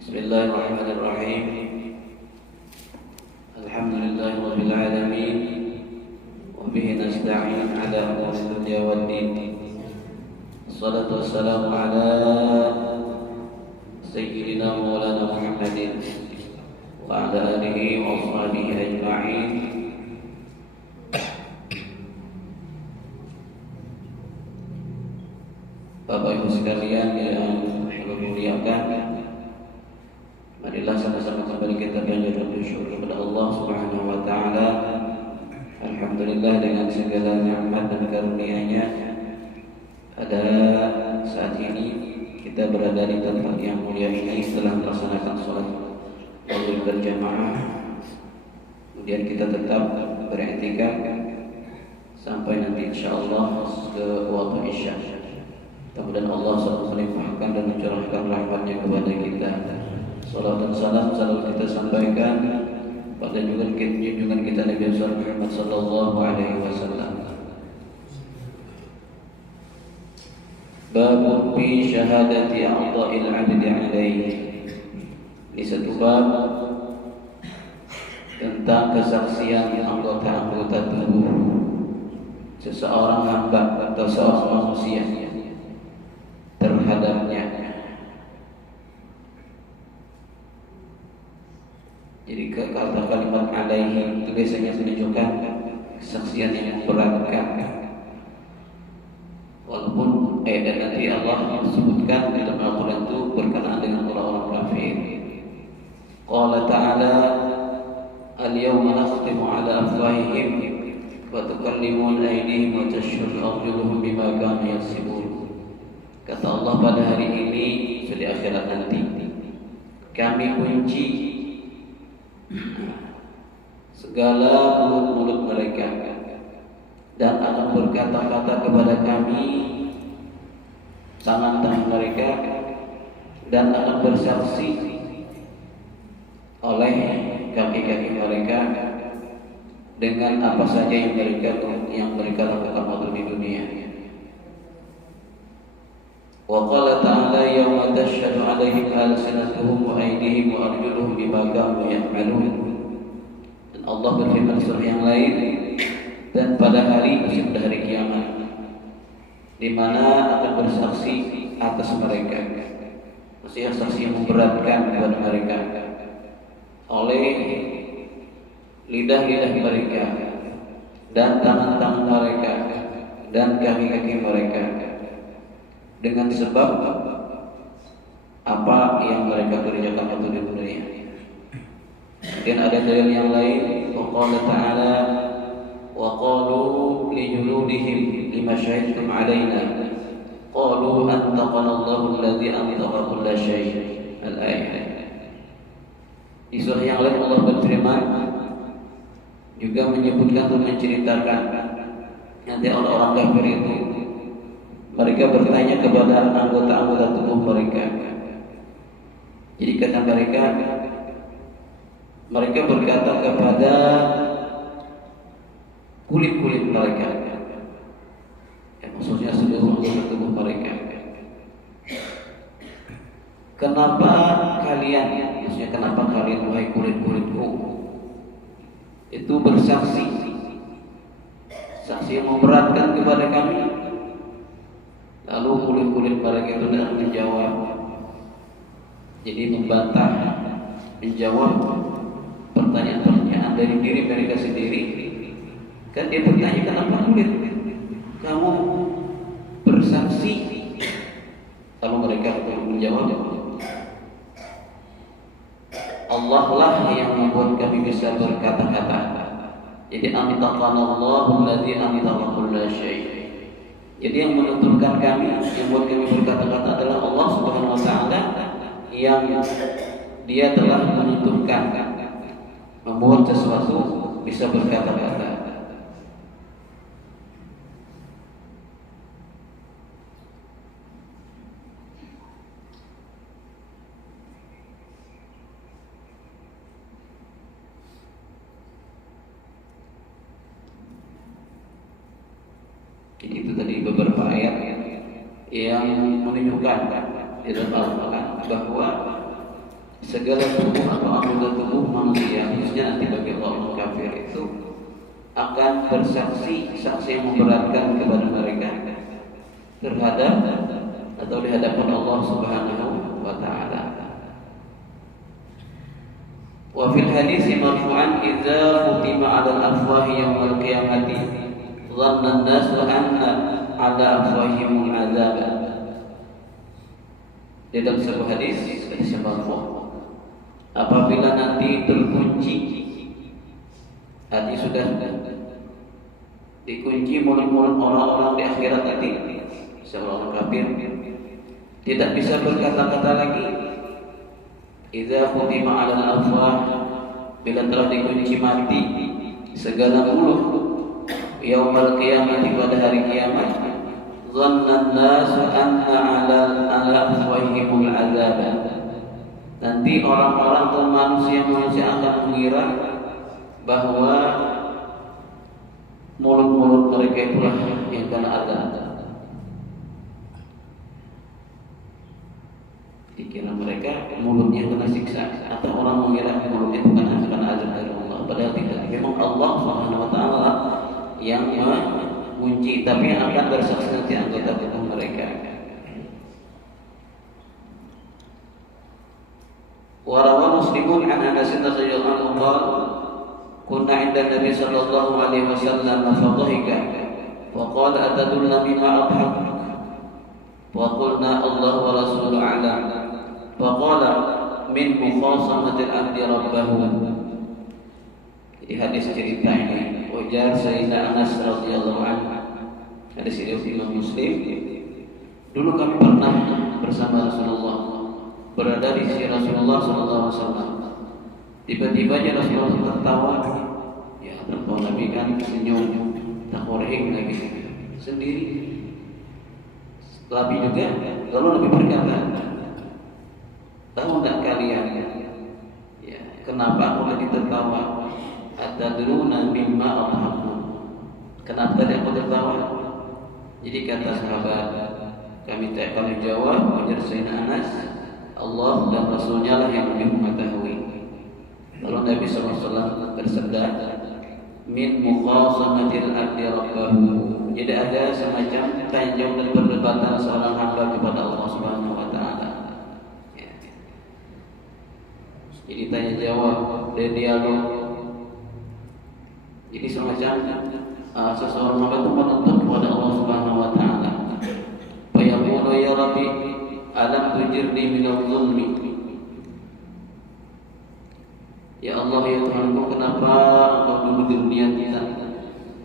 Bismillahirrahmanirrahim. Alhamdulillahirabbil alamin. Wa bihi nasta'in 'ala umuri dunya waddin. Wassalatu wassalamu 'ala sayyidina maulana Muhammadin wa 'ala alihi wa sahbihi ajma'in. Bapak Ibu sekalian yang Allah muliakan, marilah sama-sama kembali kita panjatkan syukur kepada Allah Subhanahu wa taala. Alhamdulillah dengan segala nikmat dan karunia-Nya, pada saat ini kita berada di tempat yang mulia ini setelah melaksanakan sholat maghrib berjamaah. Kemudian kita tetap beriktikaf sampai nanti insyaallah ke waktu Isya. Mudah-mudahan Allah selalu melimpahkan dan mencurahkan rahmat-Nya kepada kita. Salam dan salam selalu kita sampaikan pada junjungan kita Nabi Muhammad sallallahu alaihi wasallam. Bab fi syahadati a'dha'il 'abdi 'alaihi. Ini satu bab tentang kesaksian anggota-anggota tubuh seseorang hamba atau seorang manusia terhadapnya. Jadi kata kalimat alaihi itu biasanya menunjukkan kesaksian yang memberatkan. Walaupun ayat nanti Allah sebutkan dalam Al-Quran itu berkenaan dengan orang-orang kafir. Qala ta'ala al-yawma nakhtimu ala afwahihim wa tukallimuna aydihim wa tashhadu arjuluhum bima kanu yaksibun. Kata Allah, pada hari ini, di akhirat nanti, kami kunci segala mulut-mulut mereka dan akan berkata-kata kepada kami tangan-tangan mereka dan akan bersaksi oleh kaki-kaki mereka dengan apa saja yang mereka lakukan waktu di dunia. Wa qala ta'ala yawma tashhadu 'alaihim alsinatuhum wa aydihim wa arjuluhum bima kanu ya'malun. Dan Allah berfirman di surah yang lain, dan pada hari kiamat di mana akan bersaksi atas mereka, maksudnya saksi yang memberatkan kepada mereka oleh lidah-lidah mereka dan tangan-tangan mereka dan kaki-kaki mereka dengan sebab apa yang mereka kerjakan waktu di dunia. Kemudian ada dalil yang lain, qala ta'ala wa qalu li juludihim lima syahidtum alaina qalu antaqana Allahu alladhi antaqa kulla syai'. Al-ayat. Di surah yang lain Allah berfirman juga menyebutkan atau menceritakan nanti orang-orang kafir itu mereka bertanya kepada anggota-anggota tubuh mereka. Jadi kata mereka berkata kepada kulit-kulit mereka, maksudnya seluruh anggota tubuh mereka. Kenapa kalian, maksudnya kenapa kalian wahai kulit-kulitku itu bersaksi, saksi yang memberatkan kepada kami? Lalu kulit-kulit mereka itu tidak menjawab, jadi membantah menjawab pertanyaan-pertanyaan dari diri mereka sendiri. Kan dia bertanya, kenapa kulit kamu bersaksi? Kalau mereka menjawab, Allah lah yang membuat kami bisa berkata-kata. Jadi antaqanallahu alladzi antaqa kulla syai'. Jadi yang menuturkan kami, yang membuat kami berkata-kata adalah Allah Subhanahu wa taala yang Dia telah menuturkan, membuat sesuatu bisa berkata-kata. Jadi itu tadi beberapa ayat yang menunjukkan di dalam Al-Quran bahwa segala tubuh atau anggota tubuh manusia, khususnya nanti bagi orang kafir itu akan bersaksi, saksi yang memberatkan kepada mereka terhadap atau di hadapan Allah Subhanahu wa taala. Wa fil hadis marfu'an idza khutima 'ala al-afwahi yaumil qiyamati dhanna an-nas anna 'ala afwahihim 'adzab. Di dalam sebuah hadis yang marfu', apabila nanti terkunci, hati sudah dikunci mulut-mulut orang-orang di akhirat nanti, seorang kafir tidak bisa berkata-kata lagi. Idza khutima 'ala al-afwah, bila telah dikunci mati segala mulut, yaumul qiyamati, pada hari kiamat, dhanna an-nas anna 'ala afwahihim 'adzab. Nanti orang-orang atau manusia akan mengira bahwa mulut-mulut mereka itulah yang kena azab. Dikira mereka mulutnya kena siksa, atau orang mengira mulutnya itu kena azab dari Allah. Padahal tidak. Memang Allah Subhanahu wa taala yang mengunci, tapi yang akan bersaksi nanti anggota tubuh mereka. Warawa Muslimun an Anas radhiyallahu anhu qala kunna 'inda Nabi sallallahu alaihi wasallam fadhahika wa qala atadulna bima adhak wa qulna Allah wa rasuluhu a'lam wa qala min mukhasamati al-'abdi rabbahu. Di hadis cerita ini ujar Sayyidina Anas radhiyallahu anhu, hadis riwayat Imam Muslim, dulu kami pernah bersama Rasulullah, berada di sisi Rasulullah sallallahu alaihi wasallam. Tiba-tiba aja Rasulullah tertawa. Ya, tertawa Nabi kan senyum, tak koreng lagi sendiri. Nabi juga, lalu Nabi berkata, tahu tak kalian, ya, kenapa aku lagi tertawa? Atadruna mimma adhaku. Kenapa tadi aku tertawa? Jadi kata sahabat, kami jawab, ujar Sayyidina Anas, Allah dan Rasulnya lah yang lebih mengetahui. Lalu Nabi SAW bersabda, min mukhasamatil abdi rabbahu. Jadi ada semacam tanya jawab dan perdebatan seorang hamba kepada Allah Subhanahu wa taala. Jadi tanya jawab dan dialog. Jadi semacam seseorang hamba itu menuntut kepada Allah Subhanahu wa taala. Fa yaqulu ya Rabbi alam tujirni minal zulmi. Ya Allah, ya Tuhanku, kenapa Engkau dulu di dunia tidak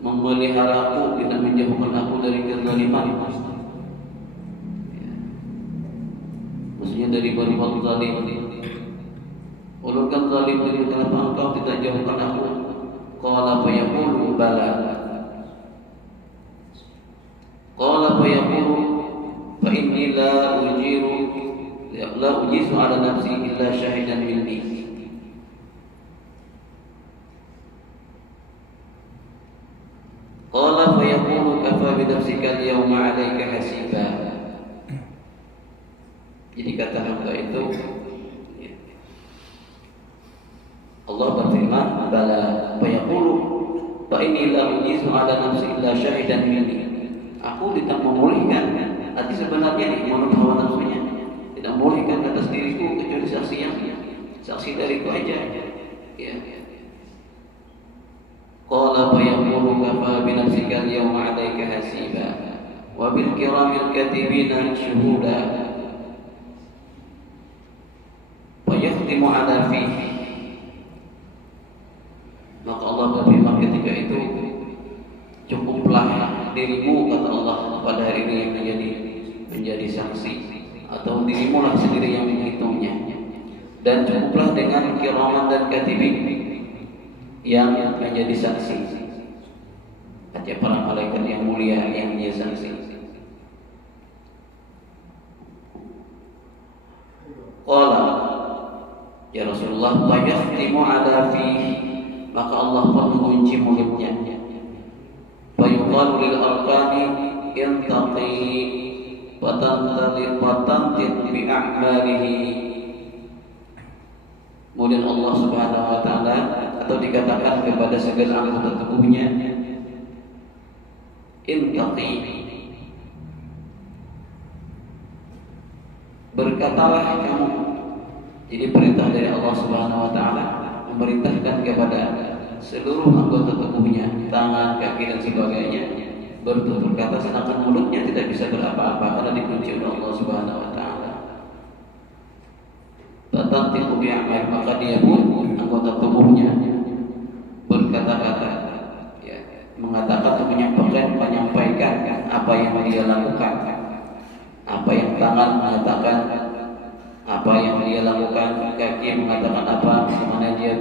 memelihara aku, tidak menjauhkan aku dari kezaliman? Maksudnya dari berbuat zalim. Ulurkan zalim dari, kenapa Engkau tidak jauhkan aku? Qala fa yaqulu bala. Qala fa yaqulu fa inni la ujizu ala nafsi illa syahidan minni. Qala fa yaqulu kafa bi nafsika al-yawma 'alaika hasiba. Jadi kata hamba itu, Allah berfirman, bala fa yaqulu fa inni la ujizu ala nafsi illa syahidan minni. Aku tidak memulihkan, arti sebenarnya ini menurut hawa nafsunya, tidak memulihkan atas diriku kecuali saksi yang saksi dariku aja. Ya. Qala fa yaqulu kafa bi nafsika al-yawma 'alaika hasiba wa bil kiramil katibina shuhuda. Wa yakhtimu 'ala fihi. Maka Allah berfirman ketika itu, cukuplah dirimu, kata Allah, pada hari ini yang menjadi saksi, atau dirimu lah sendiri yang menghitungnya, dan cukuplah dengan kiraman dan katibin yang menjadi saksi, artinya para malaikat yang mulia yang menjadi saksi. Qala ya Rasulullah, tayakhtimu ala fihi, maka Allah pun mengunci mulutnya. Fayuqalu lil arkani intaqi watantit bi a'malihi. Kemudian Allah Subhanahu wa taala, atau dikatakan kepada segala anggota tubuhnya, intaqi, berkatalah kamu. Jadi perintah dari Allah Subhanahu wa taala memerintahkan kepada seluruh anggota tubuhnya, tangan, kaki dan sebagainya, bertutur kata, sedangkan mulutnya tidak bisa berapa-apa karena dikunci oleh Allah Subhanahu wa taala. Tatantiqu bi'amal, maka dia pun anggota tubuhnya berkata-kata, ya, mengatakan atau menyampaikan apa yang dia lakukan, apa yang tangan mengatakan, apa yang dia lakukan, kaki mengatakan apa, kemana dia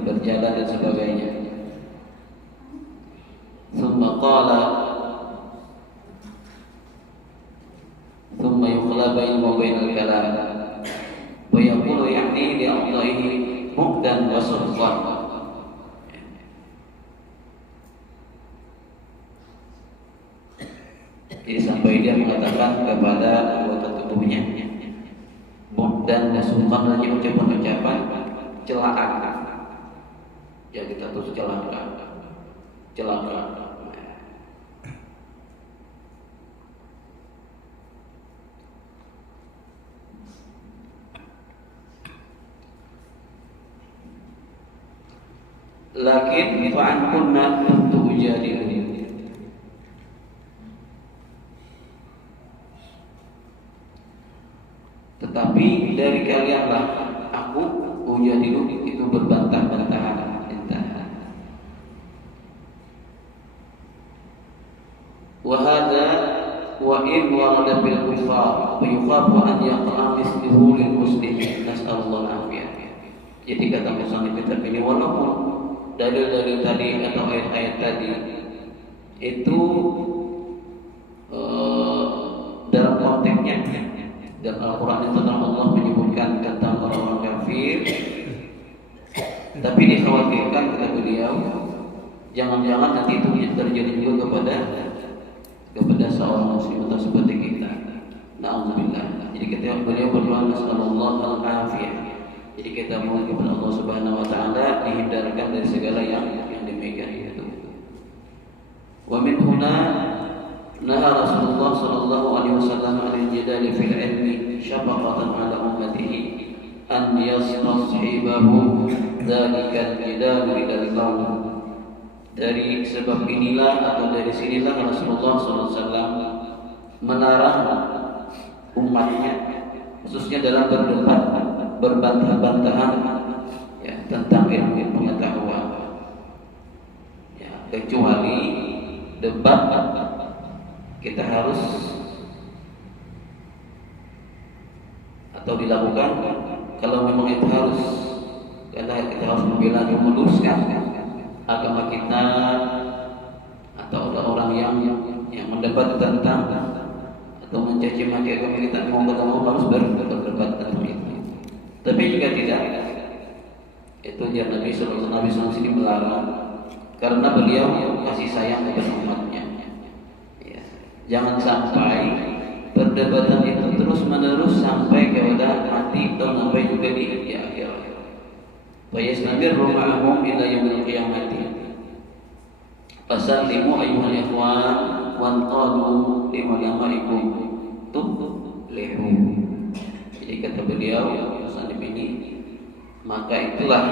berjalan dan sebagainya. Thumma qala, thumma yuqla bainahu wa bainal kalam wa yaqulu ya'ni li a'dha'ihi muqdan wa sultan. Jadi sampai dia mengatakan kepada anggota tubuhnya, dan sultan, hanya ucapan-ucapan celaan. Ya, kita terus celaka. Lakin fa'an kunna untuk ujadilu. Tetapi dari kalianlah aku ujadilu, itu berbantah-bantahan. Wa hadza wa in warada bil kufar wa yukhafu an yaqa'a misluhu lil muslimin, nasallallahu afiyah. Jadi kata musannif kitab ini, walaupun dalil-dalil tadi atau ayat-ayat tadi itu dalam konteksnya, dalam Al-Quran itu Allah menyebutkan tentang orang-orang kafir, tapi dikhawatirkan kata beliau, jangan-jangan nanti itu terjadi juga kepada seorang muslim atau seperti kita. Na'udzubillah. Jadi kita beliau berdoa nasallallahu al-afiyah. Jadi kita mohon kepada Allah Subhanahu wa taala dihindarkan dari segala yang demikian itu. Wa min huna naha Rasulullah sallallahu alaihi wasallam 'anil jidal fil ilmi syafaqatan 'ala ummatihi an yastashibahu dzalikal jidal ila al-qaum. Dari sebab inilah atau dari sinilah Rasulullah SAW melarang umatnya, khususnya dalam berdebat, berbantah-bantahan, ya, tentang ilmu pengetahuan, ya, kecuali debat kita harus atau dilakukan kalau memang itu harus, karena kita harus membela dan meluruskan agama kita, atau ada orang yang mendebat tentang atau mencaci maki agama kita, mau ketemu harus berdebat tentang itu. Tapi juga tidak, itu dia Nabi Sallallahu Alaihi Wasallam sini melarang karena beliau kasih sayang kepada umatnya. Ya. Jangan sampai perdebatan itu terus menerus sampai kepada mati atau sampai juga di akhir. Wa yastabirru ma'ahum ila yaumil qiyamati. Fasallimu ayyuhal ikhwan wanqadu li ulamaikum tuflihu. Jadi kata beliau, pesan ini, Maka itulah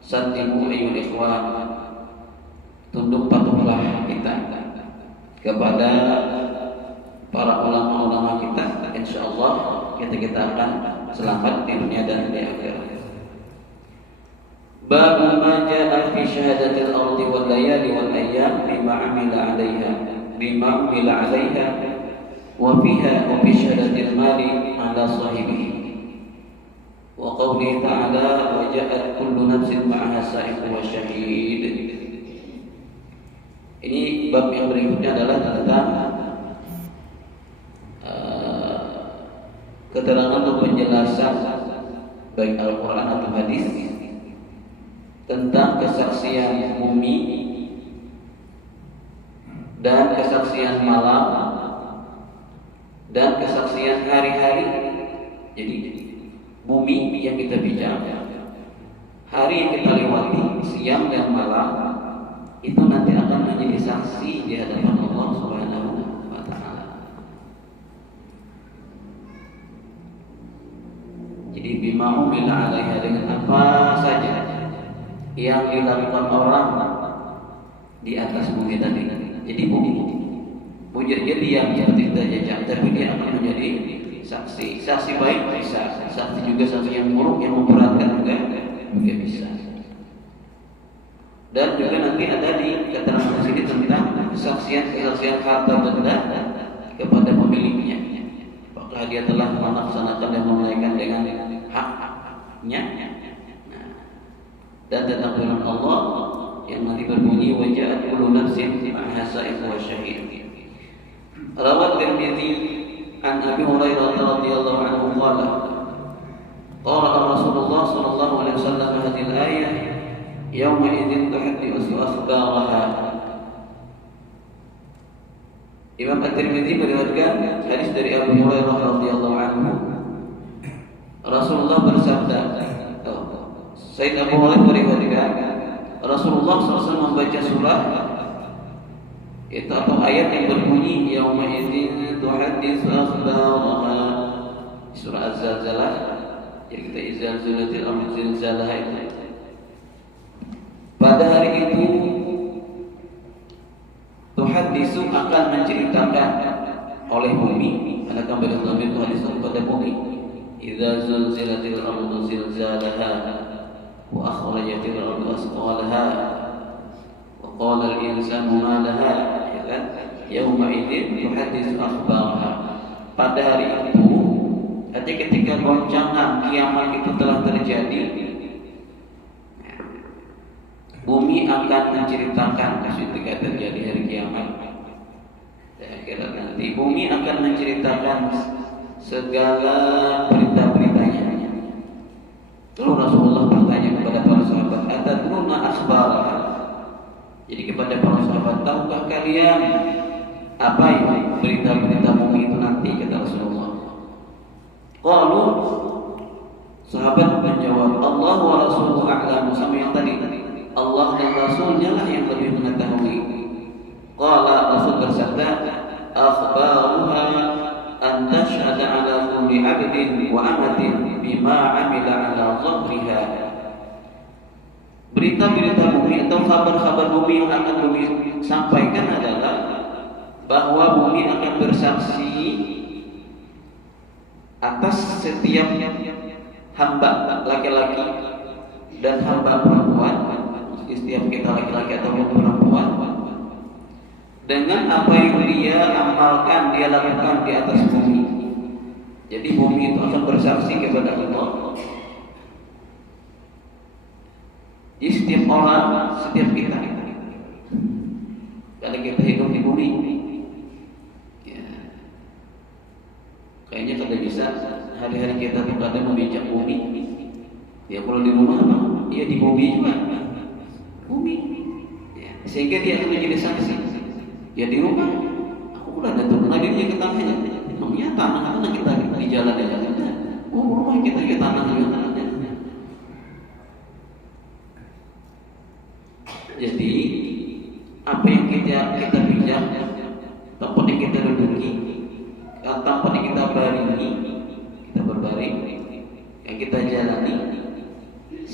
santimu ayyul ikhwan, tunduk patuhlah kita kepada para ulama-ulama kita. Insyaallah kita akan selamat di dunia dan di akhirat. Bab ma jaa fi syahadatil ardi wal layali wal ayyam bima amila 'alaiha wa fiha wa fi syahadatil mali 'ala sahibihi wa qawlihi ta'ala wa ja'at kullu nafsin ma'aha sa'iqun wa syahid. Ini bab yang berikutnya adalah tentang keterangan atau penjelasan baik Al-Quran atau hadis tentang kesaksian bumi dan kesaksian malam dan kesaksian hari-hari. Jadi bumi yang kita bicara, hari yang kita lewati, siang dan malam, itu nanti akan menjadi saksi di hadapan Allah Subhanahu wa Ta'ala. Jadi bima umila 'alaiha, dengan apa saja yang dilakukan orang di atas bumi tadi. Jadi bumi jadi diam seperti saja, tapi dia akan menjadi saksi. Saksi baik bisa, saksi juga saksi yang buruk yang memberatkan juga bisa. Dan juga nanti ada di keterangan sini tentang kesaksian harta benda kepada pemiliknya. Apakah dia telah melaksanakan dan menunaikan dengan haknya? Dan tentang firman Allah yang nanti berbunyi wa ja'at kullu nafsin ma'aha sa'iqun wa syahid. Rawat Tirmidzi an Abi Hurairah radhiyallahu anhu qala qala Rasulullah sallallahu alaihi wasallam hadhihi al-ayah yawma idzin tuhaddithu akhbaraha. Imam At-Tirmidzi meriwayatkan hadis dari Abu Hurairah radhiyallahu anhu, Rasulullah bersabda, Sayyid Abu Hurairah meriwayatkan Rasulullah SAW membaca surah itu atau ayat yang berbunyi yauma idzin tuhadditsu akhbaraha, surah Az-Zalzalah. Jadi kita izal zulatil ardi zilzalaha itu. Pada hari itu tuhadditsu akan menceritakan oleh bumi, ada kembali dalam itu hadis kepada bumi, idza zulzilatil ardu zilzalaha wa akhrajatil ardu asqalaha wa qala al-insanu ma laha, ya kan? Yauma idzin tuhadditsu akhbaraha. Pada hari itu, artinya ketika goncangan kiamat itu telah terjadi, bumi akan menceritakan ketika terjadi hari kiamat. Kira nanti bumi akan menceritakan segala berita-beritanya. Lalu Rasulullah bertanya kepada para sahabat, atadruna akhbaraha? Jadi kepada para sahabat, tahukah kalian apa itu berita-berita bumi itu nanti, kata Rasulullah. Qalu, sahabat menjawab, Allah wa rasuluhu a'lamu, sama yang tadi. Allah dan Rasulnya lah yang lebih mengetahui. Qala, Rasul bersabda, akhbaruha an tashhada ala kulli 'abdin wa amatin bima 'amila 'ala dhahriha. Berita-berita bumi atau kabar-kabar bumi yang akan bumi sampaikan adalah bahwa bumi akan bersaksi atas setiap hamba laki-laki dan hamba perempuan, setiap kita laki-laki atau perempuan, dengan apa yang dia amalkan, dia lakukan di atas bumi. Jadi bumi itu akan bersaksi kepada Allah. Jadi setiap orang, setiap kita, karena kita hidup di bumi, ya, kayaknya kada bisa hari-hari kita tuh kadang memijak bumi. Ya kalau di rumah apa? Dia di bumi juga, bumi. Ya, sehingga dia akan menjadi saksi. Ya di rumah, aku udah ada tuh, dirinya ke tanahnya, namanya tanah karena kita di jalan aja kita. Oh rumah kita ke tanah juga. Jadi apa yang kita bijak, tempat yang kita duduki, tempat yang kita baringi, kita berbaring, yang kita jalani,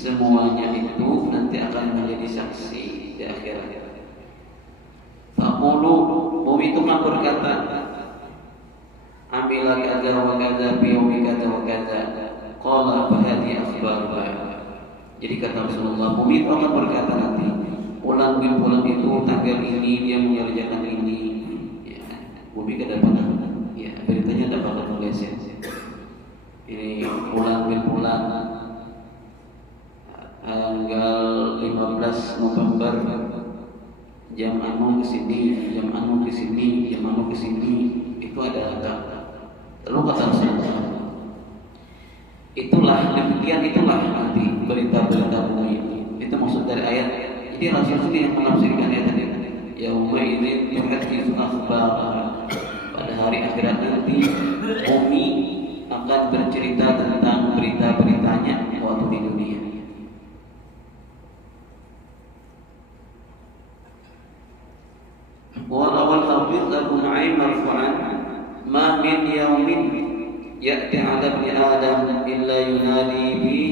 semuanya itu nanti akan menjadi saksi di akhirat. Faqulu, bumi itu kan berkata, amila kadza wa kadza fi yaumi kadza wa kadza. Qala fa hadhihi akhbaruha. Jadi kata Rasulullah, bumi itu akan berkata nanti, bulan bin bulan itu tanggal ini dia mengerjakan ini. Ya, bumi kadang-kadang ya beritanya ada bakal tulis ya. Ini bulan bin bulan tanggal 15 November jam anu ke sini, jam anu ke sini, jam anu ke sini, itu ada data. Lalu kata Rasulullah, itulah demikian, itulah nanti berita-berita bumi itu maksud dari ayat. Jadi Rasul sendiri yang menafsirkan ayat ini. Yauma idzin tuhadditsu akhbaraha. Pada hari akhirat nanti bumi akan bercerita tentang berita-beritanya waktu di dunia. Wal hafidz Abu Nu'aim marfu'an ma min yaumin ya'ti 'ala ibni Adam illa yunadi fihi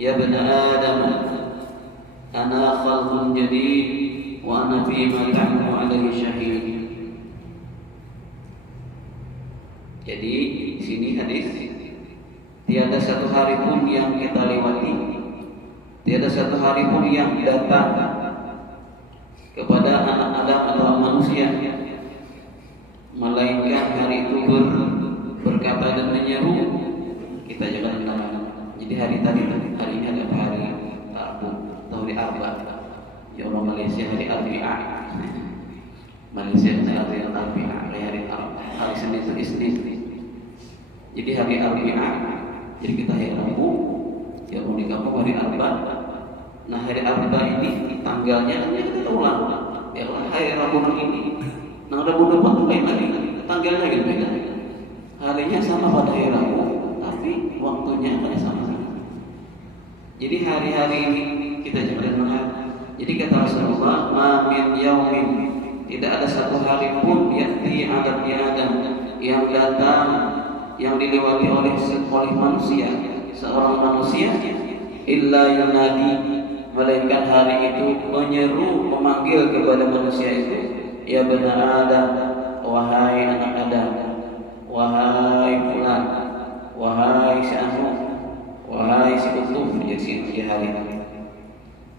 ya ibn Adam ana khalqun jadid wa ana fi ma ta'malu 'alaihi syahid. Jadi di sini hadis, tiada satu hari pun yang kita lewati, tiada satu hari pun yang datang kepada anak Adam atau manusia, melainkan hari itu berkata dan menyeru, kita jangan kenal. Jadi hari tadi, hari ini adalah hari Rabu atau hari Arba. Ya orang Malaysia hari Arbi'a. Malaysia hari Arbi'a, hari Arba. Hari Senin itu Isnin. Jadi hari Arbi'a. Jadi kita hari Rabu, ya orang di kampung hari Arba. Nah hari Arba ini tanggalnya kita ulang. Ya hari Rabu ini. Nah Rabu depan lain lagi. Tanggalnya gitu beda. Harinya sama pada hari Rabu, tapi waktunya akan sama. Jadi hari-hari ini kita jangan mengenal. Jadi kata Rasulullah, ma min yaumin, tidak ada satu hari pun ya'ti 'ala ibni Adam yang datang, yang dilewati oleh manusia, seorang manusia, illa yunadi, melainkan hari itu menyeru, memanggil kepada manusia itu, ya bani Adam, wahai anak Adam, wahai fulan, wahai si anu, wahai si utuf, jadi di hari itu.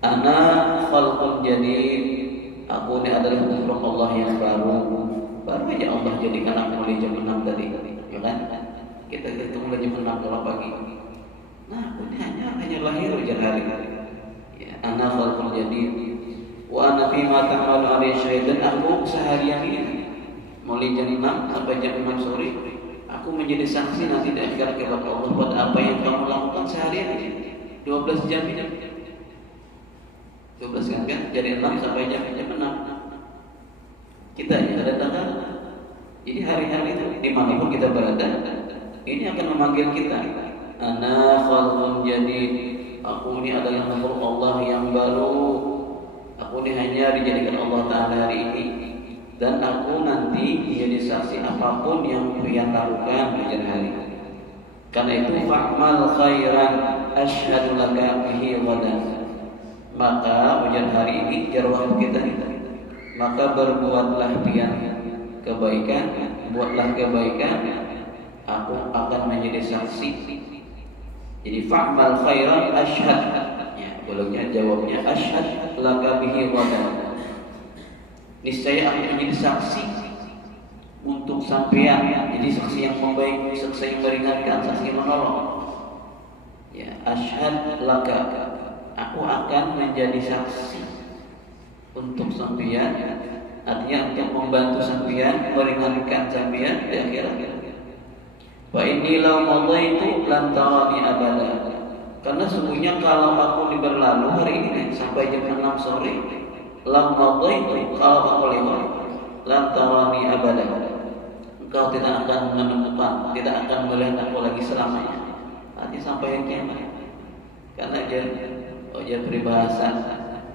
Ana khalqun jadid, aku ini adalah makhluk Allah yang baru. Baru aja Allah jadikan aku mulai jam 6 tadi, ya kan? Kita hitung mulai jam 6 kalau pagi. Nah, aku ini hanya lahir aja hari. Ana khalqun jadid wa ana fi ma ta'malu 'alaihi syahid. Dan aku seharian ini mulai jam 6 sampai jam 6 sore aku menjadi saksi nanti di akhirat kepada Allah buat apa yang kamu lakukan seharian ini. 12 jam ini. 12 kan jadi 6 sampai jam 6. Kita ini ada tanggal. Jadi hari-hari itu dimanapun kita berada, ini akan memanggil kita. Ana khalqun jadid. Aku ini adalah makhluk Allah yang baru. Aku ini hanya dijadikan Allah Ta'ala hari ini. Dan aku nanti menjadi saksi apapun yang kalian lakukan di hari ini. Karena itu fa'mal khairan asyhadu laka bihi ghadan. Maka ujian hari ini jarwah kita. Maka berbuatlah pian kebaikan, buatlah kebaikan, aku akan menjadi saksi. Jadi fa'mal khairan asyhad. Ya, bolehnya jawabnya asyhad laka bihi ghadan. Niscaya aku menjadi saksi untuk sampean. Jadi saksi yang membaik, saksi yang meringankan, saksi yang menolong. Ya, asyhad laka. Aku akan menjadi saksi untuk sampean. Artinya untuk membantu sampean, meringankan sampean di akhirat. Wa inni law madaitu lam tarani abada. Karena sesungguhnya kalau aku berlalu hari ini sampai jam 6 sore, lam madaitu, kalau aku lewat, lam tarani abada. Engkau tidak akan menemukan, tidak akan melihat aku lagi selamanya. Artinya sampai kiamat. Karena ujian peribahasa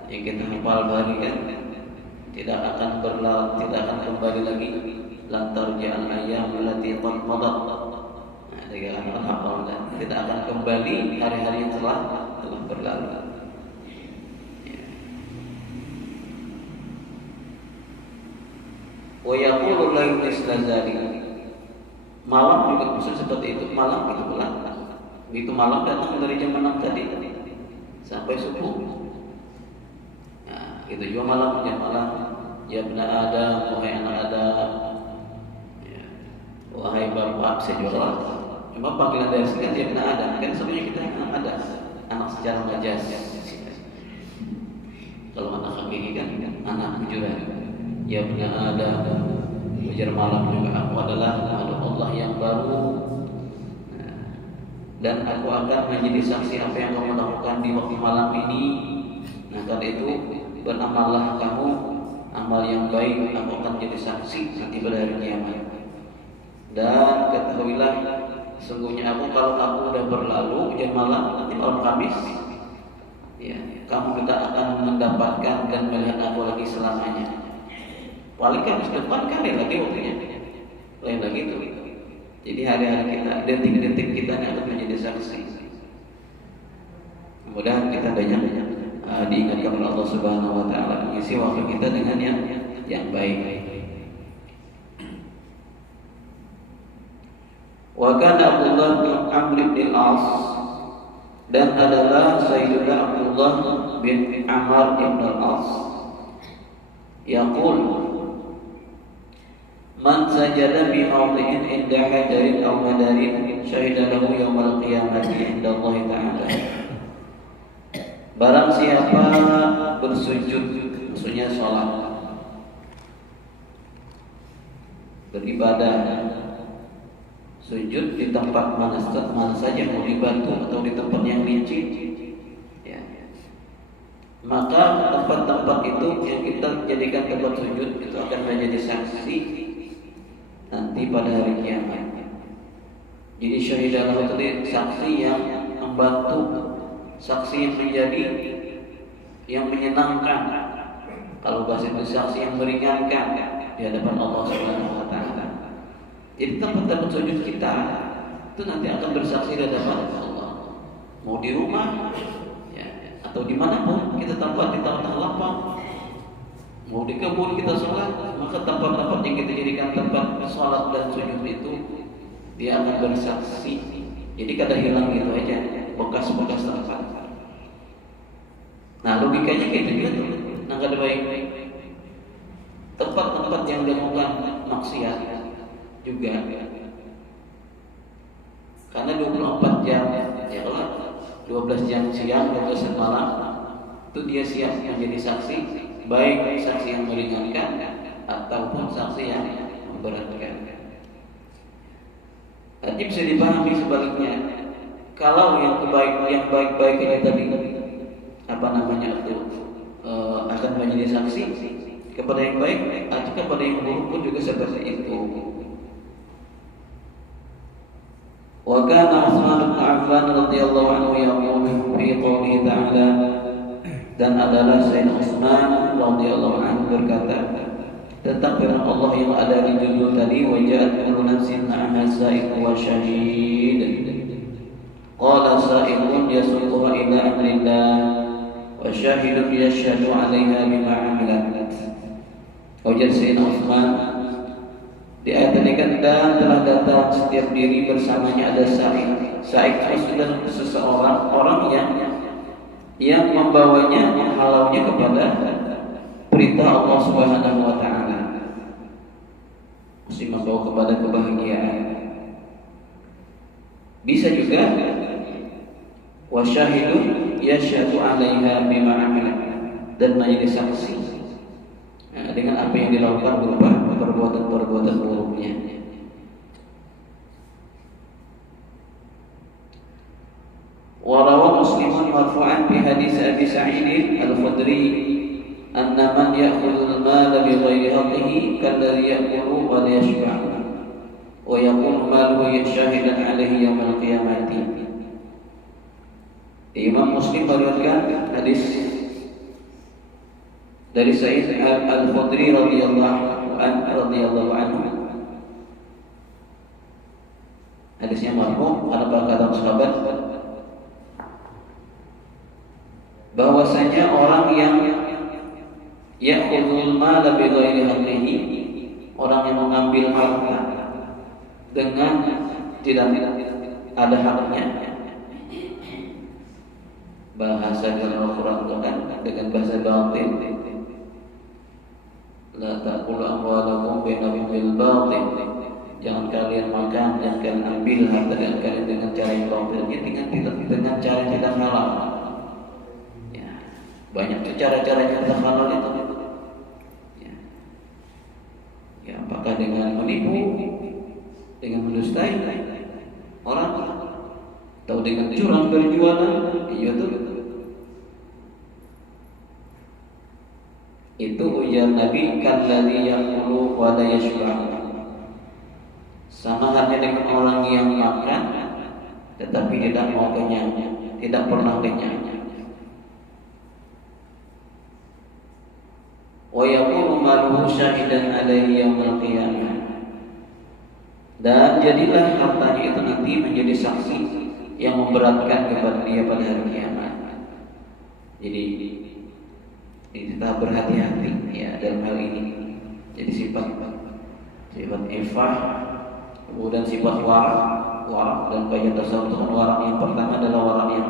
yang kita hafal bari kan, tidak akan berlalu, tidak akan kembali lagi. Lantar jangan ayam lati qad madat. Tidak akan kembali hari-hari yang telah telah berlalu. Wa yaqulu la yusla dzalik. Malam juga maksud seperti itu, malam itu pulang. Begitu malam datang dari jam 6 tadi sampai subuh. Nah, itu juga malam, jam malam. Ya ibna Adam, wahai anak Adam. Ya. Wahai bapak sejurah. Cuma panggilan dari sini kan ya ibna Adam. Kan sebenarnya kita anak Adam, anak secara majas. Kalau anak hakiki kan anak bujuran. Ya ibna Adam, ujar malam juga aku adalah makhluk Allah yang baru. Dan aku akan menjadi saksi apa yang kamu lakukan di waktu malam ini. Nah, karena itu beramallah kamu amal yang baik, aku akan jadi saksi nanti pada hari kiamat. Dan ketahuilah, sungguhnya kalau aku udah berlalu ujian malam nanti malam Kamis, ya, kamu tidak akan mendapatkan dan melihat aku lagi selamanya. Paling Kamis depan kan lain lagi waktunya, lain lagi itu. Jadi hari-hari kita, detik-detik kita yang akan menjadi saksi. Mudah-mudahan kita banyak diingatkan oleh Allah Subhanahu Wa Taala mengisi waktu kita dengan yang baik. Wa kana Abdullah bin Amr bin Al-As, dan adalah Sayyidina Abdullah bin Amr bin Al-As yaqul man sajada bi mawdi'in inda hajarin aw madarin syahida lahu yaumal qiyamati inda Allah Ta'ala. Barang siapa bersujud, maksudnya sholat, beribadah, sujud di tempat mana saja, mau di batu atau di tempat yang licin, ya, maka tempat-tempat itu yang kita jadikan tempat sujud itu akan menjadi saksi nanti pada hari kiamat. Jadi syahidah itu saksi yang membantu, saksi yang menjadi yang menyenangkan. Kalau bahasa itu saksi yang meringankan di hadapan Allah Subhanahu Wa Taala. Jadi tempat-tempat sujud kita itu nanti akan bersaksi di hadapan Allah. Mau di rumah, ya, atau dimanapun kita tempat di tanah lapang. Mau di kebun kita sholat, maka tempat-tempat yang kita jadikan tempat sholat dan sujud itu dia akan bersaksi. Jadi kadang hilang gitu aja bekas-bekas tempat. Nah, logikanya kayak gitu. Nah, kada baik. Tempat-tempat yang dilakukan maksiat juga. Karena 24 jam, ya Allah, 12 jam siang, 12 jam malam, itu dia siap menjadi saksi, baik saksi yang meringankan ataupun saksi yang memberatkan. Nanti bisa dipahami sebaliknya. Kalau yang baik-baik ini tadi akan menjadi saksi kepada yang baik, atau kepada yang buruk pun juga seperti itu. Wa kana Utsman bin Affan radhiyallahu anhu yaqulu fi qoulihi ta'ala, dan adalah Sayyidina Utsman radhiyallahu anhu berkata tentang firman Allah yang ada di judul tadi, wa ja'at kullu nafsin ma'aha sa'iqun wa syahid. Qala sa'iqun yasuquha ila amrillah wa syahidun yashhadu 'alaiha bima 'amilat. Ujar Sayyidina Utsman di ayat ini kan, dan telah datang setiap diri bersamanya ada sa'iq. Sa'iq itu seseorang, orang yang membawanya, menghalaunya kepada perintah Allah Subhanahu Wa Taala, mesti membawa kepada kebahagiaan. Bisa juga wasyahidun yashhadu 'alaiha bima 'amilat, dan menjadi saksi dengan apa yang dilakukan berupa perbuatan-perbuatan buruknya. Warawa Muslimun marfu'an fi hadis Abi Sa'id Al-Khudri anna man ya'khudhu al-mala bi ghairi haqqihi kalladhi ya'kulu wa la yashba' wa yakunu maluhu shahidan 'alaihi yawm al-qiyamati. Imam Muslim meriwayatkan hadis dari Sa'id Al-Khudri radhiyallahu anhu. Hadisnya marfu', ada perkataan sahabat, bahwasanya orang yang ya'khudhul mala bi ghairi haqqihi, orang yang mengambil harta dengan tidak ada haknya. Bahasa dalam Al-Quran itu kan dengan bahasa batil. La ta'kulu amwalakum bainakum bil batil. Jangan kalian makan, jangan kalian ambil harta dan kalian dengan cara yang batil, dengan cara yang tidak halal. Ya, banyak cara-cara yang tidak halal itu. Ya, apakah dengan menipu, dengan mendustai orang, atau dengan curang berjualan? Iya tuh. Itu ujar Nabi, kalladzi yaqulu wa la yashba'. Sama halnya dengan orang yang makan tetapi tidak mau kenyang, tidak pernah kenyang. Wa yaqulu maluhu syahidan alaihi yaumil qiyamah. Dan jadilah hartanya itu nanti menjadi saksi yang memberatkan kepada dia pada hari kiamat. Jadi kita berhati-hati ya dalam hal ini. Jadi sifat ifah, kemudian sifat warak dan banyak tasawuf. Warak yang pertama adalah warak yang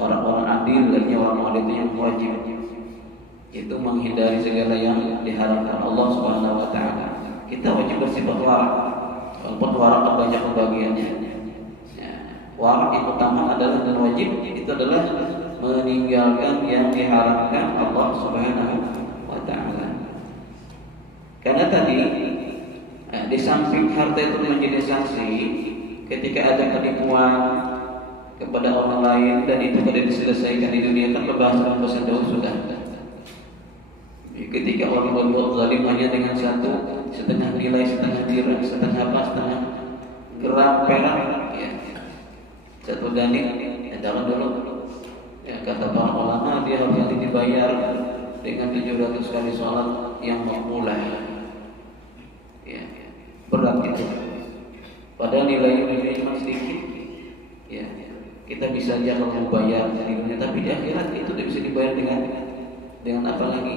orang-orang adil, lainnya orang-orang itu yang wajib. Itu menghindari segala yang diharamkan Allah Subhanahu wa taala. Kita wajib bersifat warak. Walaupun warak banyak pembagiannya. Ya, warak yang utama adalah dan wajib itu adalah meninggalkan yang diharamkan Allah Subhanahu wa taala. Karena tadi di samping harta itu menjadi saksi ketika ada penipuan kepada orang lain dan itu tidak diselesaikan di dunia, kan pembahasan jauh sudah. Ketika orang berbuat zalim hanya dengan setengah nilai, setengah dirham, setengah gram perak, ya, satu danik, ya jangan dulu. Ya, kata para ulama dia harus nanti dibayar dengan 700 kali sholat yang makmulah. Ya, berat itu. Padahal nilainya cuma sedikit. Ya, kita bisa aja kalau membayar di dunia, tapi di akhirat itu tidak bisa dibayar dengan apa lagi?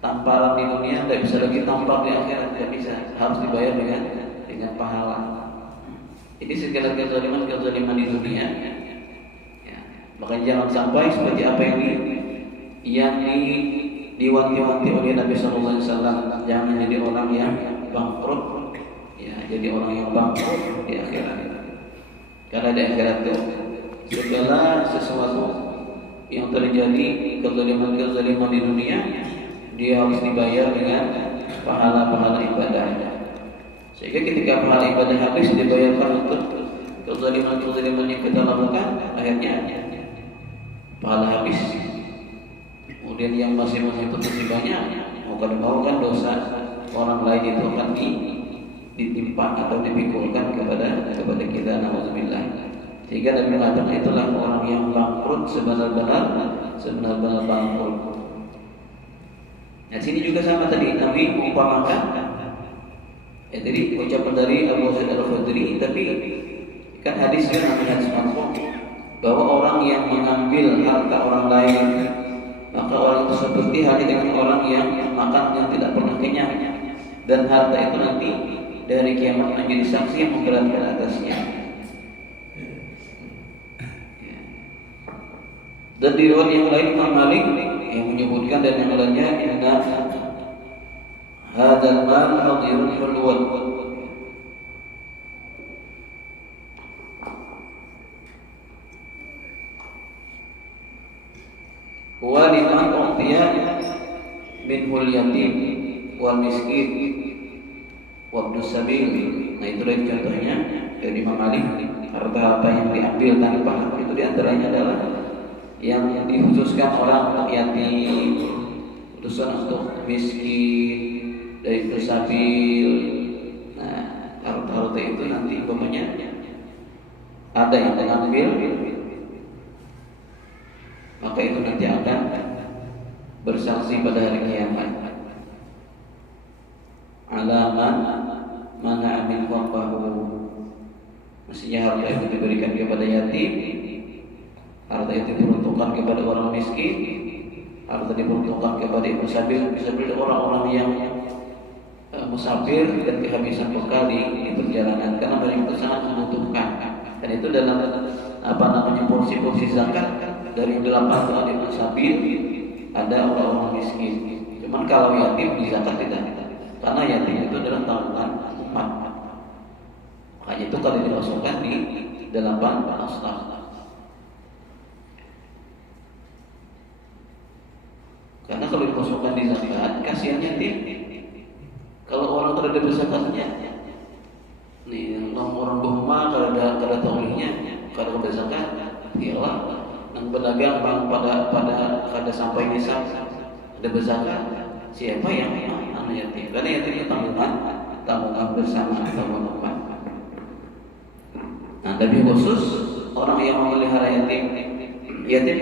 Tamparan di dunia tidak bisa lagi tampar di akhirat, tidak bisa. Harus dibayar dengan pahala. Jadi segala kezaliman di dunia. Maka jangan sampai seperti apa yang diwanti-wanti oleh Nabi Sallallahu Alaihi Wasallam. Jangan jadi orang yang bangkrut, ya, jadi orang yang bangkrut di akhirat. Karena di akhirat itu segala sesuatu yang terjadi kezaliman di dunia, dia harus dibayar dengan pahala-pahala ibadahnya. Sehingga ketika pahala ibadah habis dibayarkan untuk kezaliman yang kita lakukan, akhirnya pahala habis. Kemudian yang masih banyak, mau kan dosa orang lain itu akan ditimpa atau dipikulkan kepada kita, nauzubillah. Sehingga Nabi mengatakan itulah orang yang bangkrut sebenar-benar bangkrut. Nah, sini juga sama tadi Nabi mengumpamakan. Ya, jadi ucapan dari Abu Sa'id Al-Khudri, tapi kan hadisnya namanya hadis marfu' bahwa orang yang mengambil harta orang lain, maka orang itu seperti halnya dengan orang yang makan yang tidak pernah kenyang, dan harta itu nanti dari kiamat menjadi saksi yang memberatkan atasnya. Dan di riwayat yang lain Imam Malik yang menyebutkan dan yang lainnya, inna hadzal mal hadirun hulwan. Wa liman u'tiya minhul yatim wal miskin wa ibnus sabil. Nah, itu dari contohnya dari Imam Malik, harta-harta yang diambil tanpa hak itu diantaranya adalah yang dikhususkan orang untuk yatim, khususan untuk miskin, dari ibnus sabil. Nah, harta-harta itu nanti umpamanya ada yang diambil, maka itu nanti akan bersaksi pada hari kiamat. Alaman mana amin waqahu. Mestinya harta itu diberikan kepada yatim harta itu diperuntukkan kepada orang miskin, harta diperuntukkan kepada ibu sabil, orang-orang yang musafir dan kehabisan bekal di perjalanan, karena mereka itu sangat membutuhkan. Dan itu dalam porsi-porsi zakat dari 8 tahun ibu sabil ada orang-orang miskin. Cuman kalau yatim di zakat tidak, karena yatim itu adalah tanggungan umat. Makanya itu kalau dimasukkan di 8 asnaf. Karena kalau dimasukkan di zakat, kasihan yatim. Kalau orang terhadap zakatnya, nih orang berumah kalau ada tauhidnya, kalau ada zakat, iyalah. Yang berdagang bang pada kada sampai nisab ada berzakat, siapa yang anak yatim? Karena yatim itu tanggungan bersama, tanggungan umat. Nah, tapi khusus orang yang memelihara yatim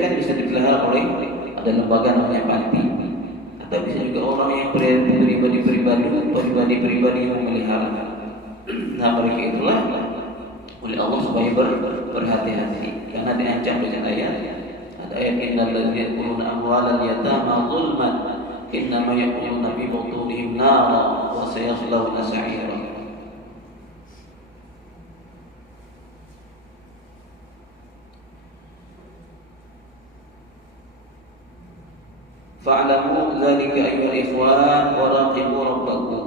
kan bisa dipelihara oleh ada lembaga namanya panti, atau bisa juga orang yang pribadi yang memelihara. Nah, mereka itulah oleh Allah supaya berhati-hati, karena diancam dengan ayat. Ada ayat innal ladzina ya'kuluna amwalal yatama zulman innama ya'kuluna fi butunihim nara wa sayaslawna sa'ira. Fa'lamu dzalika ayyuhal ikhwan wa raqibu rabbakum.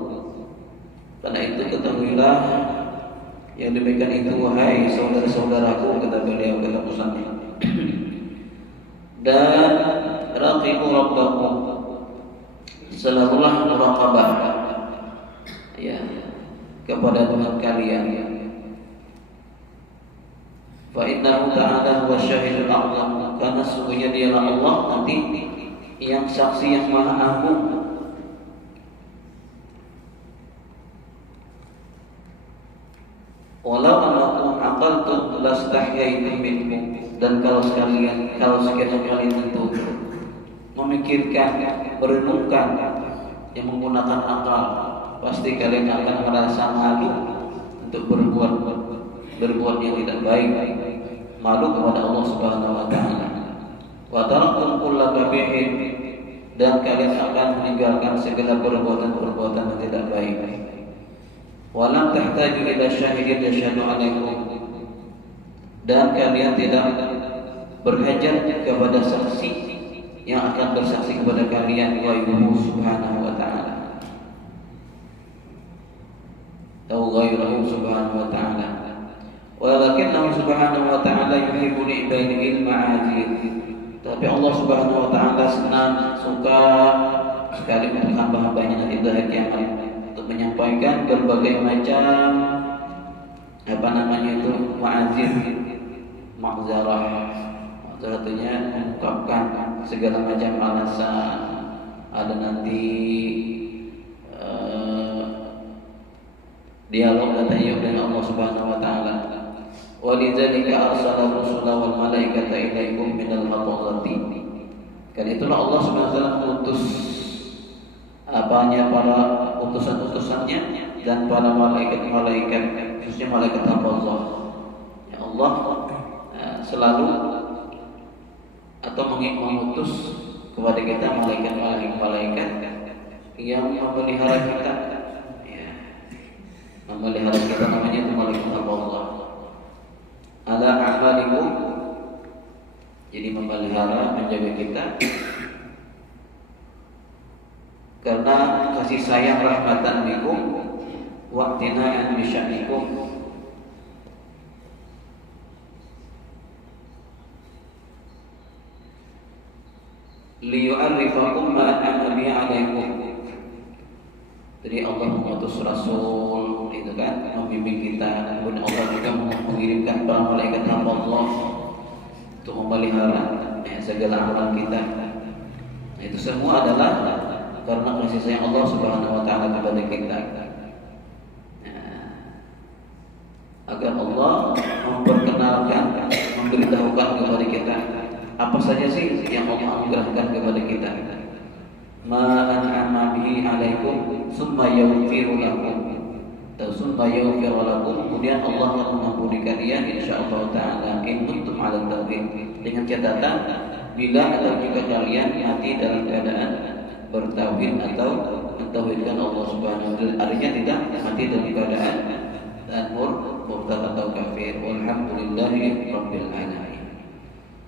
Karena itu ketahuilah yang demikian itu wahai saudara-saudaraku, kata beliau kata pesannya. Dan raqibu rabbakum, selalulah muraqabah ya kepada Tuhan kalian. Fa innahu ta'ala huwa syahidul a'zam, karena sesungguhnya dialah Allah nanti yang saksi yang maha agung. Walau annakum aqaltum lastahyaitum minkum, dan kalau sekian kalian itu memikirkan, merenungkan yang menggunakan akal, pasti kalian akan merasa malu untuk berbuat yang tidak baik, malu kepada Allah Subhanahu wa taala. Wa taraktum kulla qabihin, dan kalian akan meninggalkan segala perbuatan yang tidak baik. Walam tahtaju ila syahidin yashhadu alaikum, dan kalian tidak berhajat kepada saksi yang akan bersaksi kepada kalian ghairuhu subhanahu wa ta'ala, atau ghairuhu subhanahu wa ta'ala. Walakinnahu subhanahu wa ta'ala yuhibbu li'ibadihi al-ma'azir, tapi Allah Subhanahu wa taala suka sekali untuk hamba-hambanya nanti di hari kiamat untuk menyampaikan berbagai macam ma'azir, ma'zarah artinya mengungkapkan segala macam alasan. Ada nanti dialog katanya dengan Allah Subhanahu wa taala. Walidzalika arsala rusula wal malaikata ilaikum minal hafazati. Karena itulah Allah Subhanahu wa taala mengutus para utusan-utusannya dan para malaikat-malaikat, khususnya malaikat hafazah. Ya Allah selalu atau mengutus kepada kita malaikat-malaikat yang memelihara kita. Ya. Memelihara kita namanya itu malaikat hafazah. Ala a'malikum, jadi memelihara, menjaga kita karena kasih sayang rahmatan bikum wa tina'an bi sya'nikum, liyu'arrifakum ma an'ama bihi 'alaikum. Jadi Allah mengutus Rasul itu kan membimbing kita, kemudian Allah juga mengirimkan para malaikat Allah untuk memelihara segala amalan kita. Nah, itu semua adalah karena kasih sayang Allah Subhanahu wa taala kepada kita. Nah, agar Allah memperkenalkan, memberitahukan kepada kita apa saja sih yang Allah anugerahkan kepada kita. Ma an'ama bihi 'alaikum summa yaghfiru lakum, atau summa yaghfiru lakum, kemudian Allah akan mengampuni kalian insyaallah taala in kuntum 'ala ala tauhid. Dengan catatan bila atau jika kalian mati dalam keadaan bertauhid atau mentauhidkan Allah Subhanahu wa taala. Artinya tidak mati dalam keadaan murtad atau kafir. Walhamdulillahi rabbil alamin.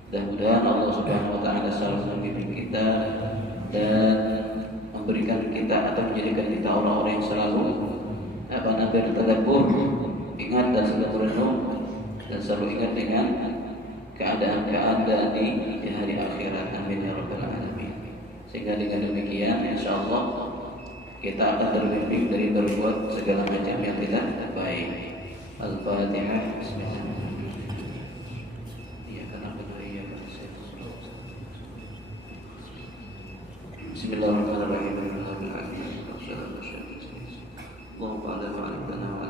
Mudah-mudahan Allah Subhanahu wa taala selalu membimbing kita dan memberikan kita atau menjadikan kita orang-orang yang selalu bertadabbur, ingat dan selalu berenung dan selalu ingat dengan keadaan-keadaan di hari akhirat. Amin ya rabbal alamin. Sehingga dengan demikian insyaallah kita akan terbimbing dari berbuat segala macam yang tidak baik. Al-Fatihah. Bismillahirrahmanirrahim. Bismillahirrahmanirrahim. Allahumma